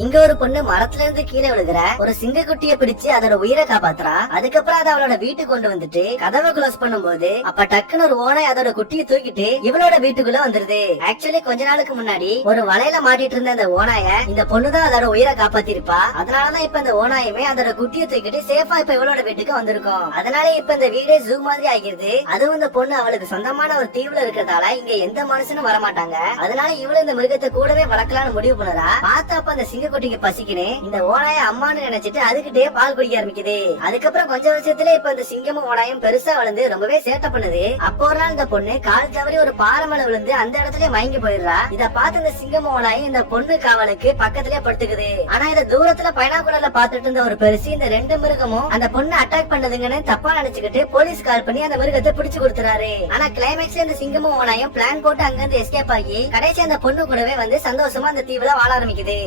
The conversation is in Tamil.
இங்க ஒரு பொண்ணு மரத்துல இருந்து கீழே விழுகிற ஒரு சிங்க குட்டிய பிடிச்சு அதோட உயிரை காப்பாத்துறா. அதுக்கப்புறம் அதை அவளோட வீட்டுக்கு கொண்டு வந்துட்டு கதவை க்ளோஸ் பண்ணும்போது அப்ப டக்குன்னு ஒரு ஓனை அதோட குட்டியை தூக்கிட்டு இவளோட வீட்டுக்குள்ள வந்துருது. ஆக்சுவலி கொஞ்ச நாளுக்கு முன்னாடி ஒரு வலையில மாட்டிட்டு இருந்த அந்த ஓனாய இந்த பொண்ணுதான் அதோட உயிரை காப்பாத்திருப்பா. அதனாலதான் இப்ப இந்த ஓனாயுமே அதோட குட்டியை தூக்கிட்டு சேஃபா இப்ப இவளோட வீட்டுக்கு வந்திருக்கும். அதனால இப்ப இந்த வீடே ஜூ மாதிரி ஆகிருது. அதுவும் இந்த பொண்ணு அவளுக்கு சொந்தமான ஒரு தீவுல இருக்கிறதால இங்க எந்த மனுஷனும் வரமாட்டாங்க. அதனால இவளு இந்த மிருகத்தை கூடவே வளர்க்கலாம்னு முடிவு பண்ணுறா. பார்த்தா அப்ப அந்த சிங்கக்குட்டிக்கு பசிக்குன்னு இந்த ஓனாய அம்மான்னு நினைச்சிட்டு அதுகிட்டே பால் குடிக்க ஆரம்பிக்குது. அதுக்கப்புறம் கொஞ்ச வருஷத்துல இப்ப இந்த சிங்கமும் ஓனாயும் பெருசா வளர்ந்து ரொம்பவே சேட்டை பண்ணுது. அப்போ ஒரு நாள் இந்த பொண்ணு கால் தவறி ஒரு பாலமலை விழுந்து அந்த இடத்துல மயங்கி போயிடுறா. இத பார்த்து இந்த சிங்கம் ஓனாயும் இந்த பொண்ணு காவலுக்கு பக்கத்திலே படுத்துக்குது. ஆனா இத தூரத்துல பைனாகுலர்ல பாத்துட்டு இருந்த ஒரு பெருசு இந்த ரெண்டு மிருகமும் அந்த பொண்ணு அட்டாக் பண்ணதுங்கன்னு தப்பா நினைச்சுக்கிட்டு போலீஸ் கால் பண்ணி அந்த மிருகத்தை பிடிச்சு கொடுத்துறாரு. ஆனா கிளைமேக்ஸ்ல இந்த சிங்கமும் ஓனாயும் பிளான் போட்டு அங்கிருந்து எஸ்கேப் ஆகி கடைசி அந்த பொண்ணு கூடவே வந்து சந்தோஷமா அந்த தீவுல வாழ ஆரம்பிக்குது.